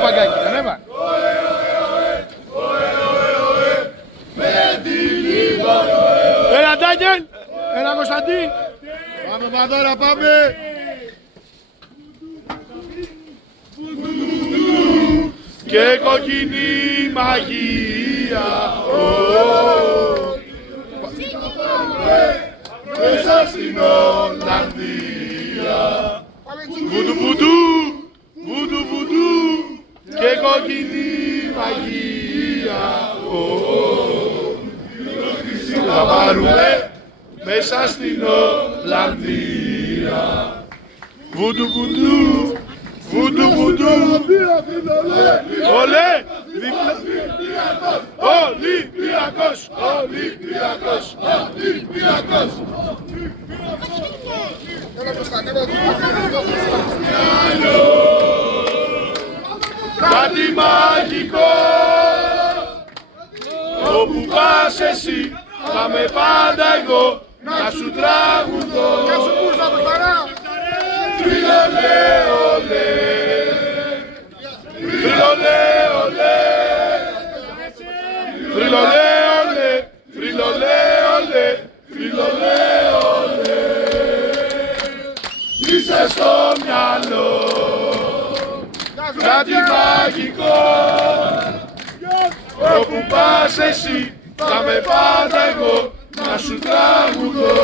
παγκάκι, ανέβα. Έλα Ντάγγελ, έλα Κωνσταντή. Πάμε Παδόρα, πάμε. Και κοκκινή μαγεία. Μέσα στην Ολλανδία. Βουντου βουντου, βουντου βουντου. Και κοκκινή μαγεία. Θα πάρουμε μέσα στην Ολλανδία. Βουντου βουντου, βουντου βουντου. Ολέ! Ολυμπιακός! Ολυμπιακός! Ολυμπιακός! Κάτι μαγικό. Όπου πας εσύ θα με πάντα εγώ να σου τραγουδώ. Τριλολέ, ολέ. Τριλολέ, ολέ. Τριλολέ, ολέ. Τριλολέ, ολέ. Τριλολέ, ολέ. Είσαι στο μυαλό κάτι μαγικό. Όπου πας εσύ θα με πάντα εγώ να σου τραγουδώ.